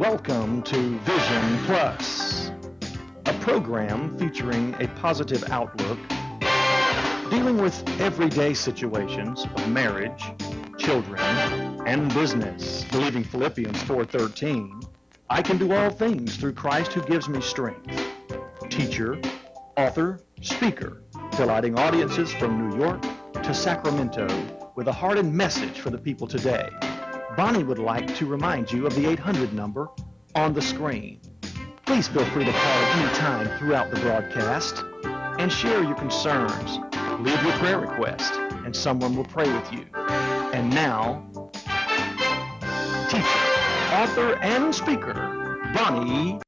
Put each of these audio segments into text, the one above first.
Welcome to Vision Plus, a program featuring a positive outlook, dealing with everyday situations of marriage, children, and business. Believing Philippians 4:13, I can do all things through Christ who gives me strength. Teacher, author, speaker, delighting audiences from New York to Sacramento with a heart and message for the people today. Bonnie would like to remind you of the 800 number on the screen. Please feel free to call at any time throughout the broadcast and share your concerns. Leave your prayer request and someone will pray with you. And now, teacher, author, and speaker, Bonnie.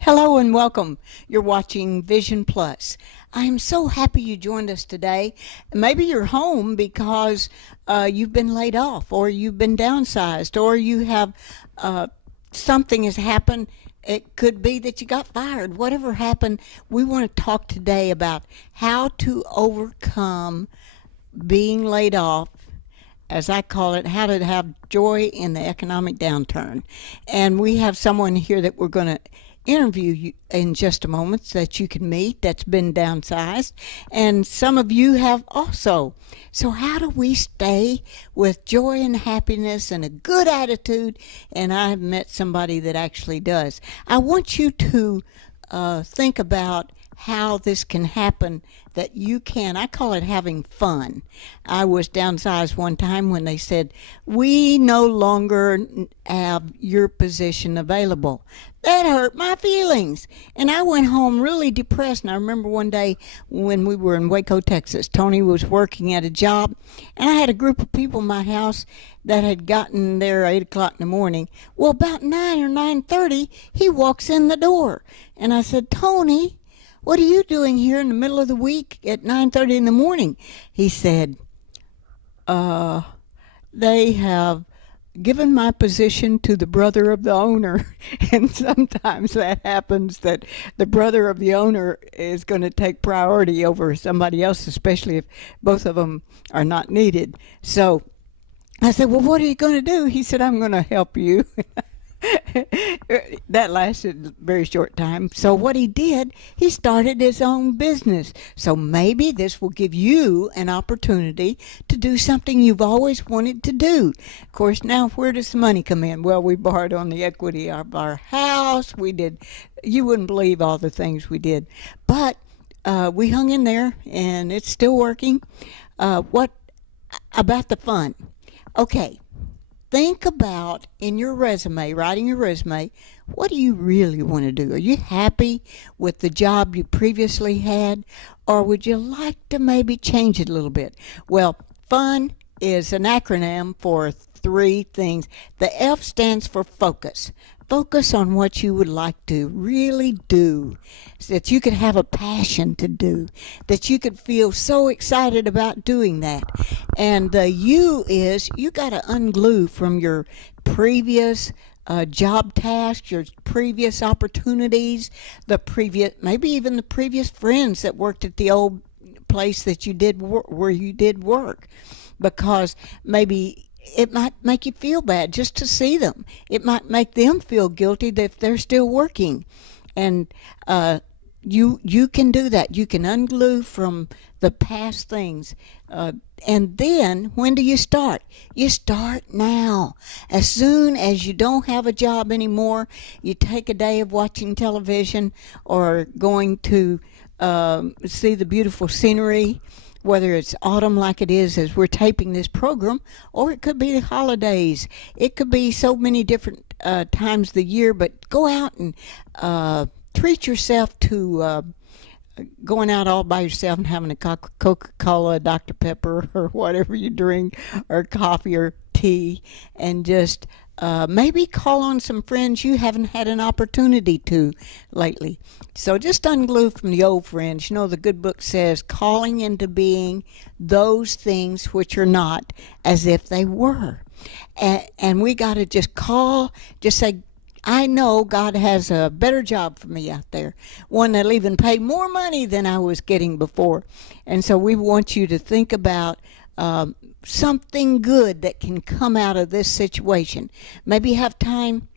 Hello and welcome. You're watching Vision Plus. I'm so happy you joined us today. Maybe you're home because you've been laid off, or you've been downsized, or you have something has happened. It could be that you got fired. Whatever happened, we want to talk today about how to overcome being laid off, as I call it, how to have joy in the economic downturn. And we have someone here that we're going to interview you in just a moment that you can meet that's been downsized, and some of you have also. So how do we stay with joy and happiness and a good attitude? And I've met somebody that actually does. I want you to think about how this can happen, that you can. I call it having fun. I was downsized one time when they said, we no longer have your position available. That hurt my feelings. And I went home really depressed. And I remember one day when we were in Waco, Texas, Tony was working at a job, and I had a group of people in my house that had gotten there 8 o'clock in the morning. Well, about 9 or 9:30, he walks in the door. And I said, Tony, what are you doing here in the middle of the week at 9:30 in the morning? He said, they have given my position to the brother of the owner. And sometimes that happens, that the brother of the owner is going to take priority over somebody else, especially if both of them are not needed. So I said, well, what are you going to do? He said, I'm going to help you. That lasted a very short time. So what he did, he started his own business. So maybe this will give you an opportunity to do something you've always wanted to do. Of course, now where does the money come in? Well, we borrowed on the equity of our house. We did, you wouldn't believe all the things we did. But we hung in there, and it's still working. What about the fun? Okay. Think about in your resume, writing your resume, what do you really want to do? Are you happy with the job you previously had, or would you like to maybe change it a little bit? Well, FUN is an acronym for 3 things. The F stands for focus. Focus on what you would like to really do, so that you could have a passion to do, that you could feel so excited about doing that. And the U is you got to unglue from your previous job tasks, your previous opportunities, maybe even the previous friends that worked at the old place that you did where you did work, because maybe it might make you feel bad just to see them. It might make them feel guilty that if they're still working. And you can do that. You can unglue from the past things. And then, when do you start? You start now. As soon as you don't have a job anymore, you take a day of watching television or going to see the beautiful scenery, whether it's autumn like it is as we're taping this program, or it could be the holidays. It could be so many different times of the year, but go out and treat yourself to going out all by yourself and having a Coca-Cola, Dr. Pepper, or whatever you drink, or coffee or tea, and just maybe call on some friends you haven't had an opportunity to lately. So just unglue from the old friends. You know, the good book says, calling into being those things which are not as if they were. And we got to just say, I know God has a better job for me out there, one that'll even pay more money than I was getting before. And so we want you to think about something good that can come out of this situation. Maybe have time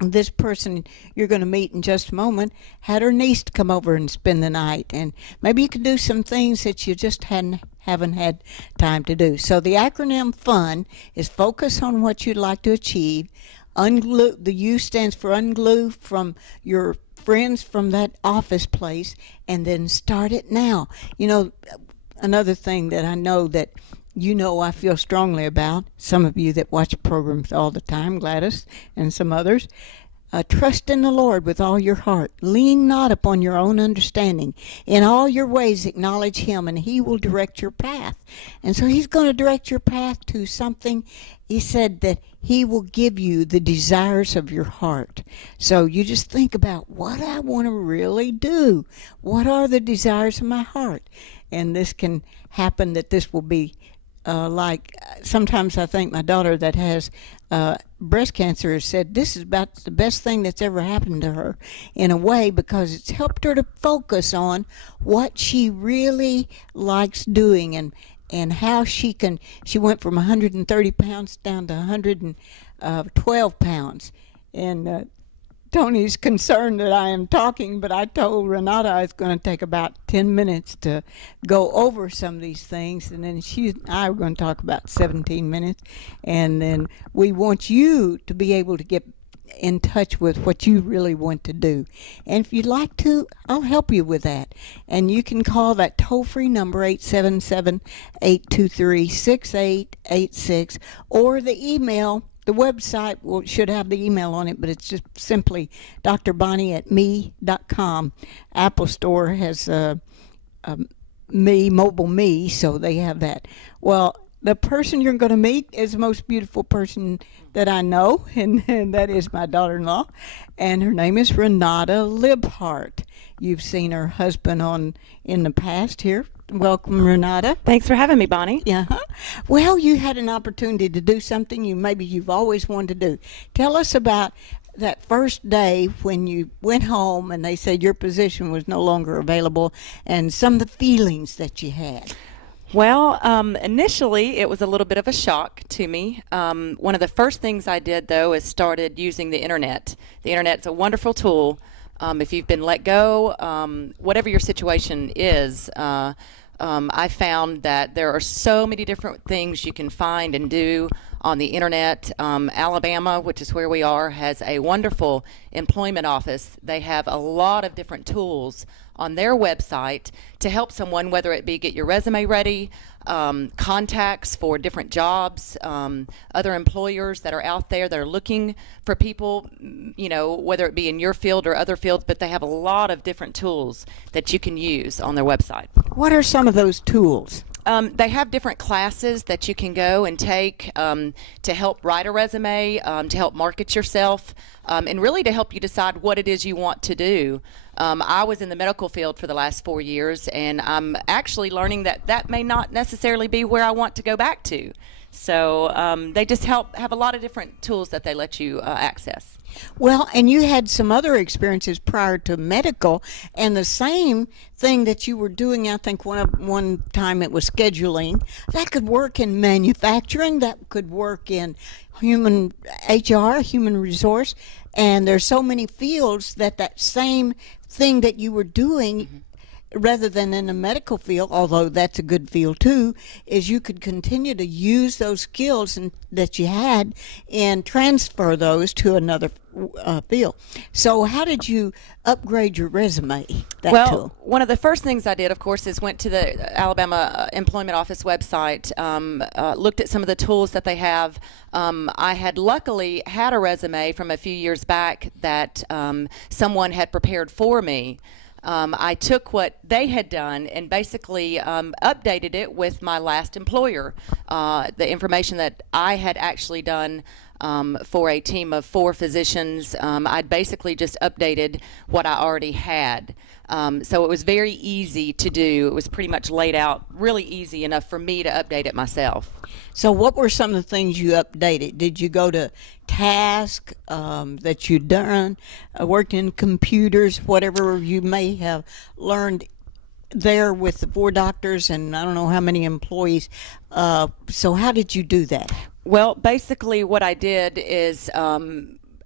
this person you're going to meet in just a moment had her niece to come over and spend the night, and maybe you could do some things that you just haven't had time to do. So the acronym FUN is focus on what you'd like to achieve. Unglue, the U stands for unglue from your friends from that office place, and then start it now. You know, another thing that I know that I feel strongly about, some of you that watch programs all the time, Gladys and some others, trust in the Lord with all your heart. Lean not upon your own understanding. In all your ways acknowledge Him, and He will direct your path. And so He's going to direct your path to something. He said that He will give you the desires of your heart. So you just think about, what I want to really do. What are the desires of my heart? And this can happen that this will be sometimes I think my daughter that has breast cancer has said this is about the best thing that's ever happened to her, in a way, because it's helped her to focus on what she really likes doing, and how she went from 130 pounds down to 112 pounds. And Tony's concerned that I am talking, but I told Renata I was going to take about 10 minutes to go over some of these things, and then she and I were going to talk about 17 minutes, and then we want you to be able to get in touch with what you really want to do. And if you'd like to, I'll help you with that. And you can call that toll-free number, 877-823-6886, or the email. The website should have the email on it, but it's just simply drbonnie@me.com. Apple Store has mobile me, so they have that. Well, the person you're going to meet is the most beautiful person that I know, and that is my daughter-in-law, and her name is Renata Libhart. You've seen her husband in the past here. Welcome, Renata. Thanks for having me, Bonnie. Yeah. Well, you had an opportunity to do something you've always wanted to do. Tell us about that first day when you went home and they said your position was no longer available, and some of the feelings that you had. Well, initially it was a little bit of a shock to me. One of the first things I did, though, is started using the internet. The internet's a wonderful tool. If you've been let go, whatever your situation is, I found that there are so many different things you can find and do on the internet. Alabama, which is where we are, has a wonderful employment office. They have a lot of different tools on their website to help someone, whether it be get your resume ready, contacts for different jobs, other employers that are out there that are looking for people, whether it be in your field or other fields, but they have a lot of different tools that you can use on their website. What are some of those tools? They have different classes that you can go and take to help write a resume, to help market yourself, and really to help you decide what it is you want to do. I was in the medical field for the last 4 years, and I'm actually learning that may not necessarily be where I want to go back to. So they just have a lot of different tools that they let you access. Well, and you had some other experiences prior to medical, and the same thing that you were doing, I think one time it was scheduling, that could work in manufacturing, that could work in human HR, human resource, and there's so many fields that same thing that you were doing, rather than in the medical field, although that's a good field too, is you could continue to use those skills that you had and transfer those to another field. So how did you upgrade your resume? Well, one of the first things I did, of course, is went to the Alabama Employment Office website, looked at some of the tools that they have. I had luckily had a resume from a few years back that someone had prepared for me. I took what they had done and basically updated it with my last employer, the information that I had actually done for a team of 4 physicians. I'd basically just updated what I already had. So it was very easy to do. It was pretty much laid out, really easy enough for me to update it myself. So what were some of the things you updated? Did you go to task that you'd done, worked in computers, whatever you may have learned there with the 4 doctors and I don't know how many employees? So how did you do that? Well, basically what I did is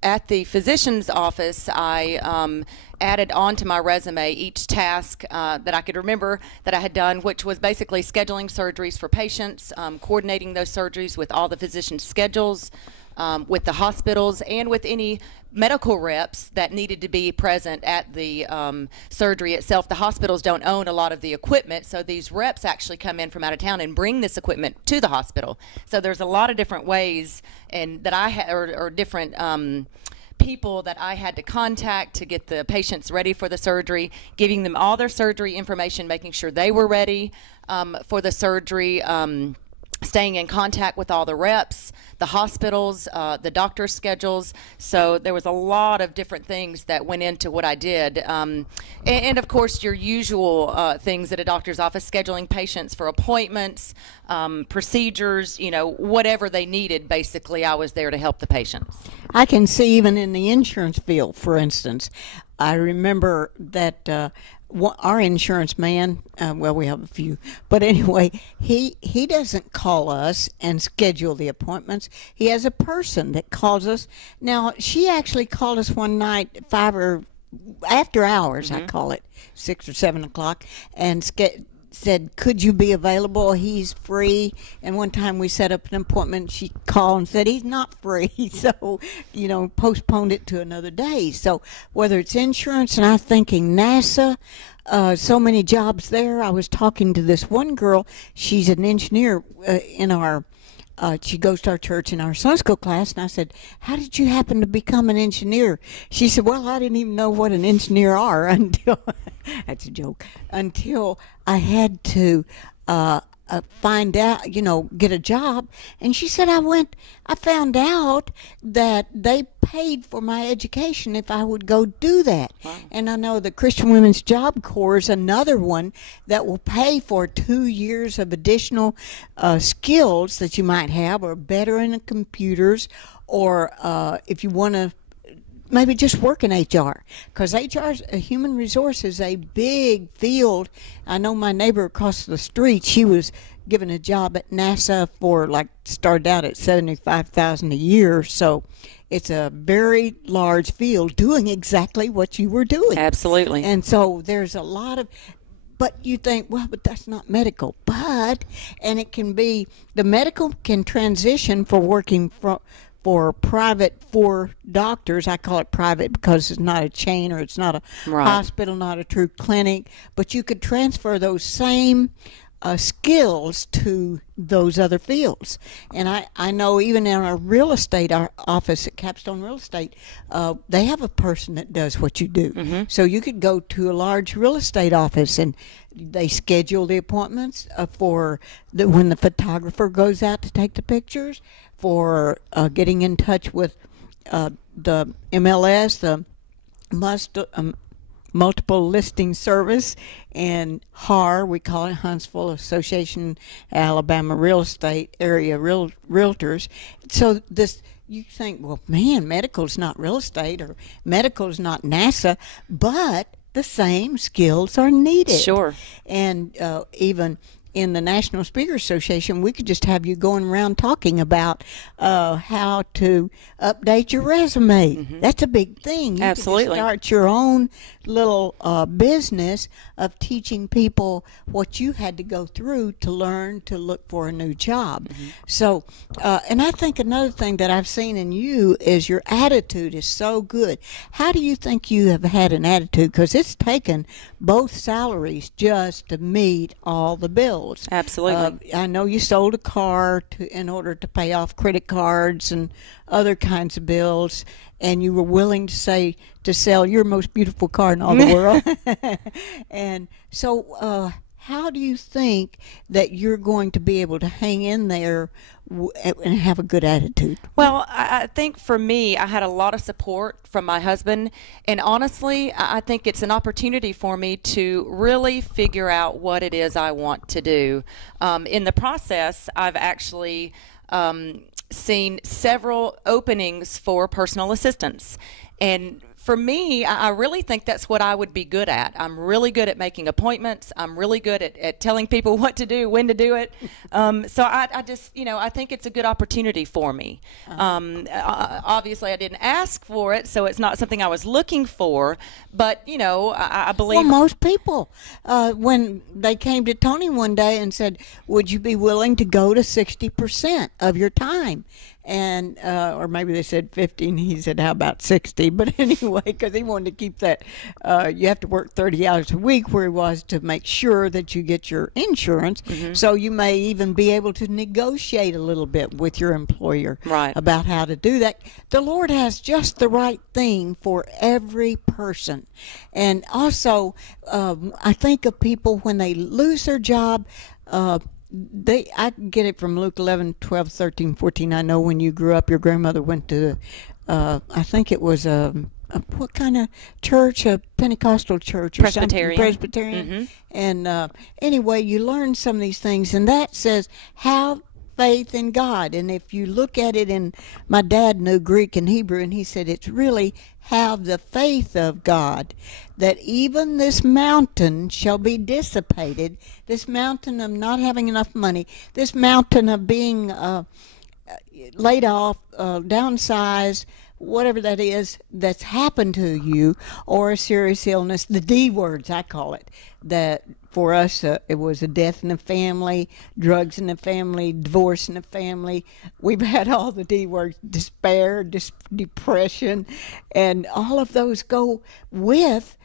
at the physician's office, I added onto my resume each task that I could remember that I had done, which was basically scheduling surgeries for patients, coordinating those surgeries with all the physicians' schedules, with the hospitals, and with any medical reps that needed to be present at the surgery itself. The hospitals don't own a lot of the equipment, so these reps actually come in from out of town and bring this equipment to the hospital. So there's a lot of different ways and that or different people that I had to contact to get the patients ready for the surgery, giving them all their surgery information, making sure they were ready for the surgery, staying in contact with all the reps, the hospitals, the doctor's schedules. So there was a lot of different things that went into what I did. And of course, your usual things at a doctor's office, scheduling patients for appointments, procedures, whatever they needed, basically, I was there to help the patients. I can see even in the insurance field, for instance, I remember that our insurance man, well, we have a few, but anyway, he doesn't call us and schedule the appointments. He has a person that calls us. Now, she actually called us one night, 5 or after hours, I call it, 6 or 7 o'clock, and said, could you be available? He's free. And one time we set up an appointment. She called and said he's not free. So, postponed it to another day. So whether it's insurance, and I'm thinking NASA, so many jobs there. I was talking to this one girl. She's an engineer in our she goes to our church in our Sunday school class, and I said, how did you happen to become an engineer? She said, well, I didn't even know what an engineer are until, that's a joke, until I had to find out, get a job. And she said, I found out that they paid for my education if I would go do that. Wow. And I know the Christian Women's Job Corps is another one that will pay for 2 years of additional skills that you might have, or better in the computers, or if you want to maybe just work in HR, because HR, human resources, is a big field. I know my neighbor across the street, she was given a job at NASA for, started out at $75,000 a year. So it's a very large field doing exactly what you were doing. Absolutely. And so there's a lot of, but you think, well, but that's not medical. And it can be, the medical can transition for working for doctors. I call it private because it's not a chain, or it's not a hospital, not a true clinic, but you could transfer those same skills to those other fields. And I know even in our real estate, our office at Capstone Real Estate, they have a person that does what you do. Mm-hmm. So you could go to a large real estate office and they schedule the appointments for when the photographer goes out to take the pictures, for getting in touch with the MLS, the Multiple Listing Service, and HAR, we call it Huntsville Association Alabama Real Estate Area Realtors. So you think, well, man, medical's not real estate, or medical's not NASA, but the same skills are needed. Sure. And even in the National Speaker Association, we could just have you going around talking about how to update your resume. Mm-hmm. That's a big thing. You Absolutely. Could start your own little business of teaching people what you had to go through to learn to look for a new job. Mm-hmm. So, and I think another thing that I've seen in you is your attitude is so good. How do you think you have had an attitude? Because it's taken both salaries just to meet all the bills. Absolutely. I know you sold a car in order to pay off credit cards and other kinds of bills, and you were willing to sell your most beautiful car in all the world. And so how do you think that you're going to be able to hang in there and have a good attitude? Well, I think for me, I had a lot of support from my husband, and honestly, I think it's an opportunity for me to really figure out what it is I want to do. In the process, I've actually seen several openings for personal assistants, and for me, I really think that's what I would be good at. I'm really good at making appointments. I'm really good at telling people what to do, when to do it. So I just, I think it's a good opportunity for me. Obviously, I didn't ask for it, so it's not something I was looking for. But, I believe. Well, most people, when they came to Tony one day and said, would you be willing to go to 60% of your time? And or maybe they said 50, and he said, how about 60? But anyway, because he wanted to keep that, you have to work 30 hours a week, where he was to make sure that you get your insurance. So you may even be able to negotiate a little bit with your employer about how to do that. The Lord has just the right thing for every person. And also, I think of people when they lose their job, I get it from Luke 11, 12, 13, 14. I know when you grew up, your grandmother went to, I think it was what kind of church? A Pentecostal church or Presbyterian. Something? Presbyterian. And anyway, you learn some of these things, and that says, have faith in God. And if you look at it my dad knew Greek and Hebrew, and he said it's really have the faith of God, that even this mountain shall be dissipated, this mountain of not having enough money, this mountain of being laid off, downsized, whatever that is that's happened to you, or a serious illness, the D words, I call it, that for us, it was a death in the family, drugs in the family, divorce in the family. We've had all the D words, despair, depression, and all of those go with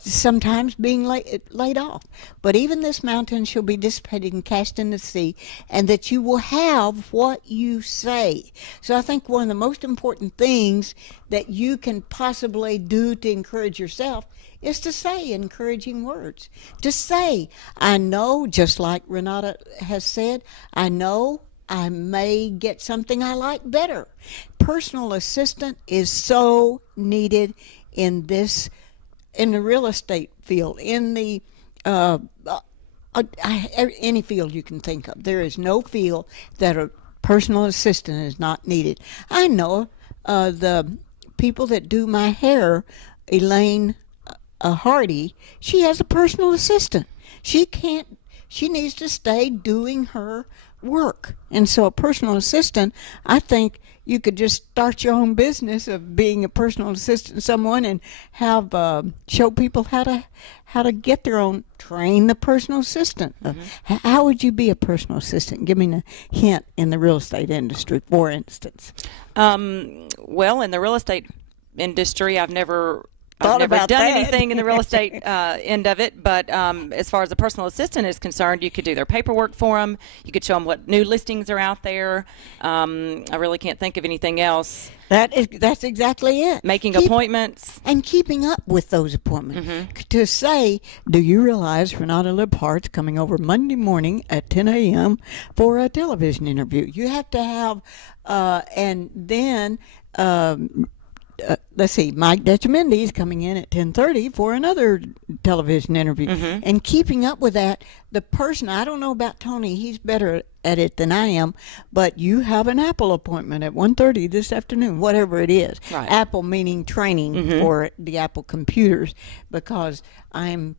sometimes being laid off. But even this mountain shall be dissipated and cast in the sea, and that you will have what you say. So I think one of the most important things that you can possibly do to encourage yourself is to say encouraging words. To say, I know, just like Renata has said, I know I may get something I like better. Personal assistant is so needed in the real estate field, in the any field you can think of. There is no field that a personal assistant is not needed. I know the people that do my hair, Elaine Hardy, she has a personal assistant. She needs to stay doing her work. And so a personal assistant, I think you could just start your own business of being a personal assistant to someone and have show people how to get their own, train the personal assistant. How would you be a personal assistant? Give me a hint in the real estate industry, for instance. Well, in the real estate industry, I've never done anything in the real estate end of it, but as far as a personal assistant is concerned, you could do their paperwork for them. You could show them what new listings are out there. I really can't think of anything else. That's exactly it. Making appointments. And keeping up with those appointments. To say, do you realize Renata Libhart's coming over Monday morning at 10 a.m. for a television interview? You have to have, and then... let's see, Mike Detrimendy is coming in at 10:30 for another television interview. And keeping up with that, the person, I don't know about Tony, he's better at it than I am, but you have an Apple appointment at 1:30 this afternoon, whatever it is. Apple meaning training for the Apple computers, because I'm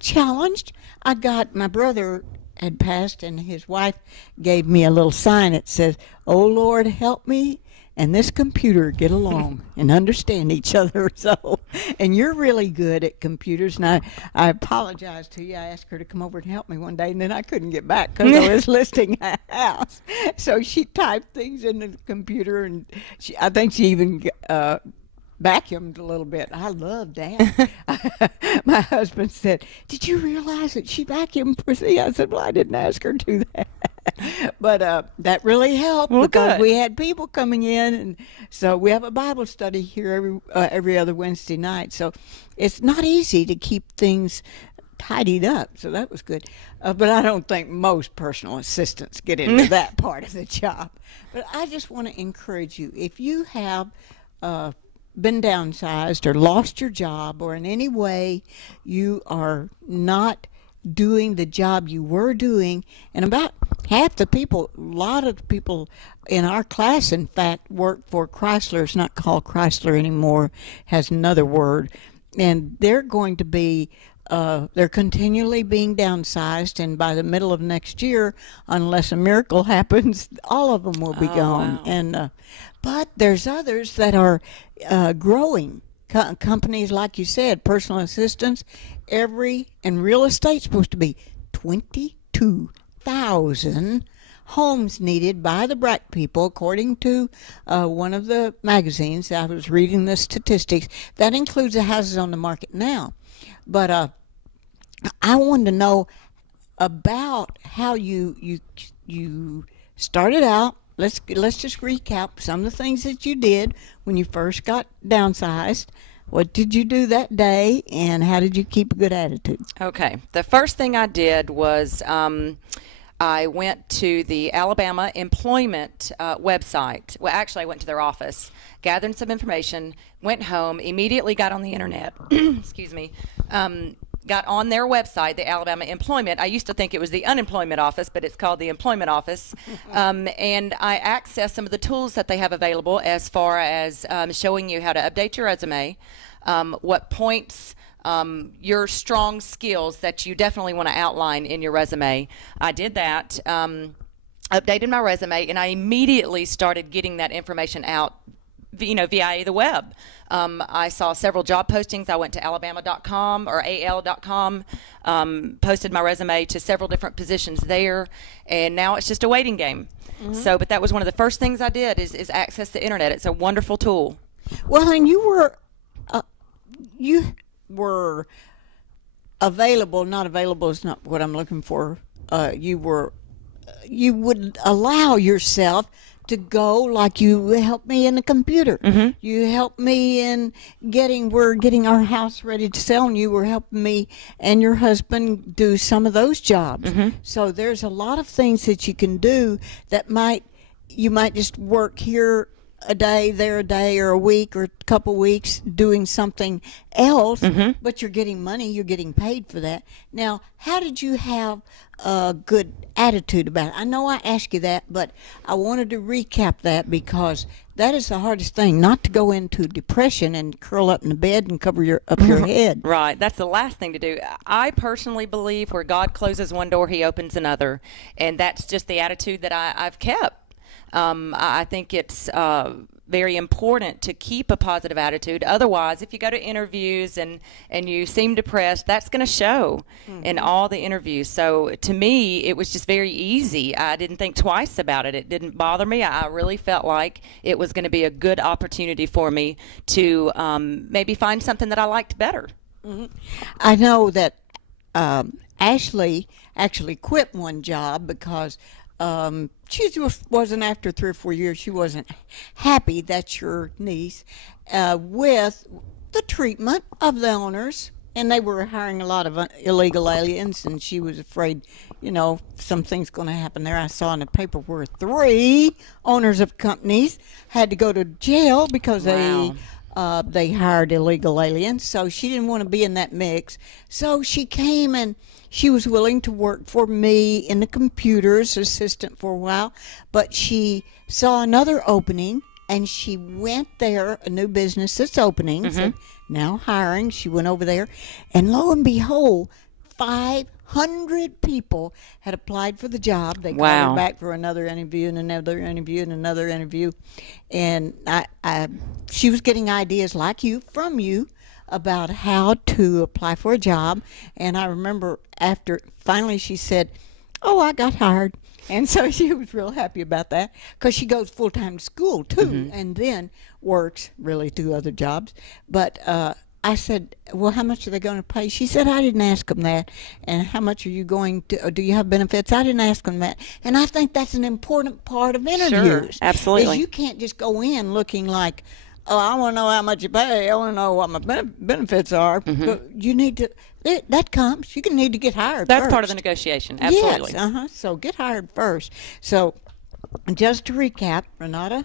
challenged. I got, my brother had passed, and his wife gave me a little sign that says, "Oh Lord, help me and this computer get along and understand each other." So, and you're really good at computers, and I apologize to you. I asked her to come over and help me one day, and then I couldn't get back because I was listing a house. So she typed things into the computer, and I think she even vacuumed a little bit. I love that. My husband said, "Did you realize that she vacuumed for thee?" I said, "Well, I didn't ask her to do that." But that really helped, because we had people coming in, and so we have a Bible study here every other Wednesday night. So it's not easy to keep things tidied up, so that was good. But I don't think most personal assistants get into that part of the job. But I just want to encourage you, if you have been downsized or lost your job, or in any way you are not doing the job you were doing, and about half the people, a lot of the people in our class, in fact, work for Chrysler. It's not called Chrysler anymore, has another word, and they're going to be they're continually being downsized, and by the middle of next year, unless a miracle happens, all of them will be gone. Wow. And but there's others that are growing. Companies, like you said, personal assistants, and real estate's supposed to be 22,000 homes needed by the black people, according to one of the magazines. I was reading the statistics. That includes the houses on the market now. But I wanted to know about how you started out. Let's just recap some of the things that you did when you first got downsized. What did you do that day, and how did you keep a good attitude? Okay. The first thing I did was I went to the Alabama employment website. Well, actually, I went to their office, gathered some information, went home, immediately got on the internet. Excuse me. Got on their website, the Alabama Employment. I used to think it was the Unemployment Office, but it's called the Employment Office. And I accessed some of the tools that they have available as far as showing you how to update your resume, what points, your strong skills that you definitely want to outline in your resume. I did that, updated my resume, and I immediately started getting that information out via the web. I saw several job postings. I went to alabama.com or al.com, posted my resume to several different positions there, and now it's just a waiting game. Mm-hmm. So, but that was one of the first things I did is access the internet. It's a wonderful tool. Well, and you were available. Not available is not what I'm looking for. You would allow yourself to go, like you helped me in the computer. Mm-hmm. You helped me in we're getting our house ready to sell, and you were helping me and your husband do some of those jobs. Mm-hmm. So there's a lot of things that you can do that you might just work here a day, there a day, or a week, or a couple weeks doing something else, mm-hmm. but you're getting money, you're getting paid for that. Now, how did you have a good attitude about it? I know I asked you that, but I wanted to recap that because that is the hardest thing, not to go into depression and curl up in the bed and cover your head. Right. That's the last thing to do. I personally believe where God closes one door, he opens another. And that's just the attitude that I've kept. I think it's very important to keep a positive attitude. Otherwise, if you go to interviews and you seem depressed, that's going to show mm-hmm. in all the interviews. So to me, it was just very easy. I didn't think twice about it. It didn't bother me. I really felt like it was going to be a good opportunity for me to maybe find something that I liked better. Mm-hmm. I know that Ashley actually quit one job because she wasn't, after 3 or 4 years, she wasn't happy, that's your niece, with the treatment of the owners. And they were hiring a lot of illegal aliens, and she was afraid, something's going to happen there. I saw in the paper where 3 owners of companies had to go to jail because wow. They hired illegal aliens. So she didn't want to be in that mix. So she came and she was willing to work for me in the computers assistant for a while, but she saw another opening and she went there, a new business that's opening, mm-hmm. so now hiring. She went over there, and lo and behold, 500 people had applied for the job. They wow. called her back for another interview and another interview and another interview, and she was getting ideas like you from you about how to apply for a job. And I remember after finally she said, "Oh, I got hired." And so she was real happy about that because she goes full-time to school too, mm-hmm. and then works really 2 other jobs. But I said, "Well, how much are they going to pay?" She said, "I didn't ask them that." "And how much are you going to, do you have benefits?" "I didn't ask them that." And I think that's an important part of interviews. Sure, absolutely. Is you can't just go in looking like, "Oh, I want to know how much you pay. I want to know what my benefits are." Mm-hmm. But you need to, that comes. You can need to get hired That's first. part of the negotiation, absolutely. Yes, so get hired first. So just to recap, Renata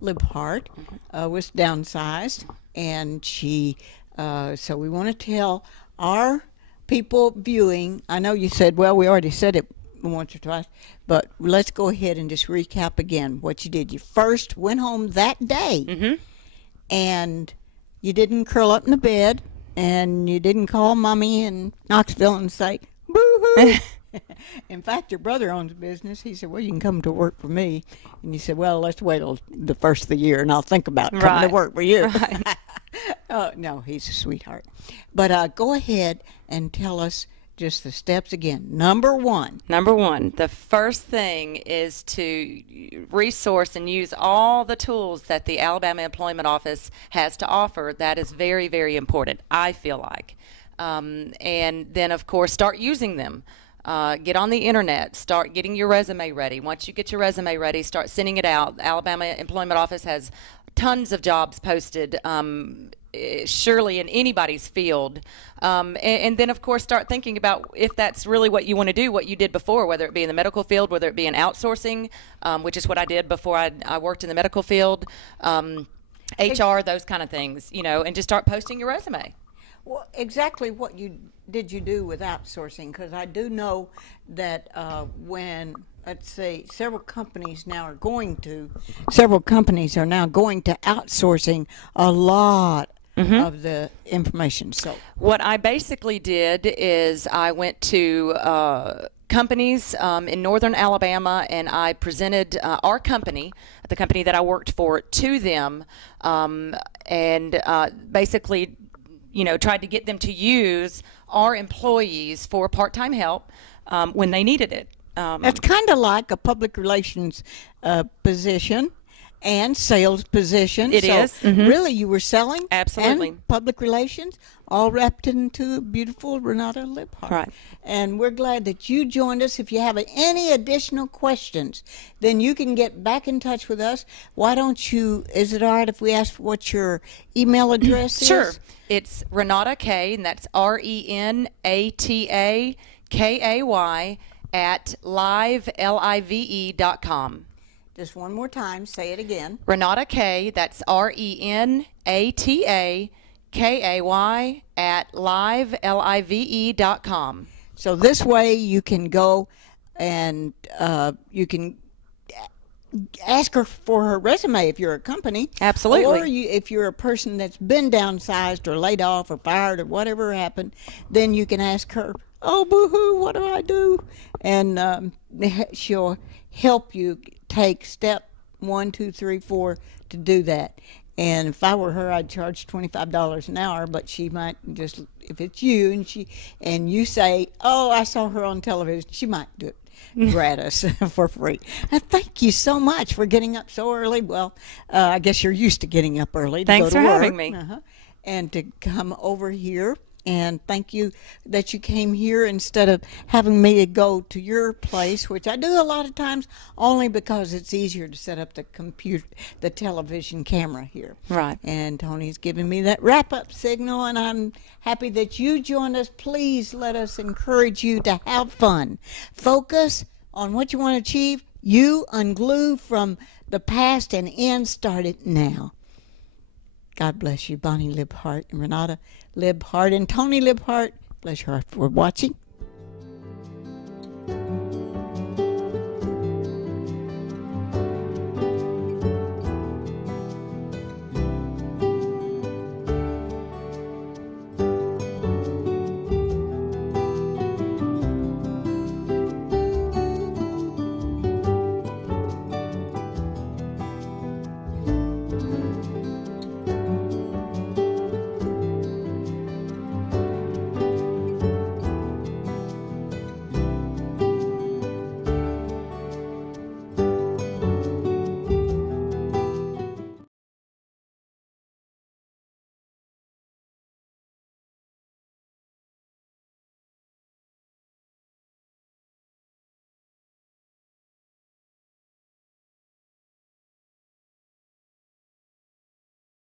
Libhart was downsized, and she, so we want to tell our people viewing, I know you said, well, we already said it once or twice, but let's go ahead and just recap again what you did. You first went home that day, and you didn't curl up in the bed, and you didn't call Mommy in Knoxville and say, boo-hoo. In fact, your brother owns a business. He said, well, you can come to work for me. And you said, well, let's wait till the first of the year, and I'll think about coming to work for you. Right. No, he's a sweetheart. But go ahead and tell us just the steps again. Number one, the first thing is to resource and use all the tools that the Alabama Employment Office has to offer. That is very, very important, I feel like. And then, of course, start using them. Get on the internet, start getting your resume ready. Once you get your resume ready, start sending it out. The Alabama Employment Office has tons of jobs posted, surely in anybody's field. And then, of course, start thinking about if that's really what you want to do, what you did before, whether it be in the medical field, whether it be in outsourcing, which is what I did before I worked in the medical field, HR, those kind of things, and just start posting your resume. Well, exactly what did you do with outsourcing? Because I do know that when, let's say, several companies are now going to outsourcing a lot of the information. So what I basically did is I went to companies in northern Alabama, and I presented our company, the company that I worked for, to them, and basically tried to get them to use our employees for part-time help when they needed it. That's kind of like a public relations position and sales position. It is. Really, you were selling Absolutely. and public relations, all wrapped into beautiful Renata Libhart. Right. And we're glad that you joined us. If you have any additional questions, then you can get back in touch with us. Why don't you, is it all right if we ask what your email address is? Sure. It's Renata K, and that's RenataKay at live.com. Just one more time. Say it again. Renata K, that's RenataKay at live.com. So this way you can go and you can ask her for her resume if you're a company. Absolutely. Or if you're a person that's been downsized or laid off or fired or whatever happened, then you can ask her, oh, boo-hoo, what do I do? And she'll help you take step 1, 2, 3, 4 to do that. And if I were her, I'd charge $25 an hour, but she might just, if it's you and you say, oh, I saw her on television, she might do it gratis for free. Thank you so much for getting up so early. Well, I guess you're used to getting up early to Thanks go to for work. having me. And to come over here. And thank you that you came here instead of having me to go to your place, which I do a lot of times only because it's easier to set up the television camera here. Right. And Tony's giving me that wrap-up signal, and I'm happy that you joined us. Please let us encourage you to have fun. Focus on what you want to achieve. You unglue from the past and start it now. God bless you, Bonnie Libhart and Renata Libhart and Tony Libhart. Bless her for watching.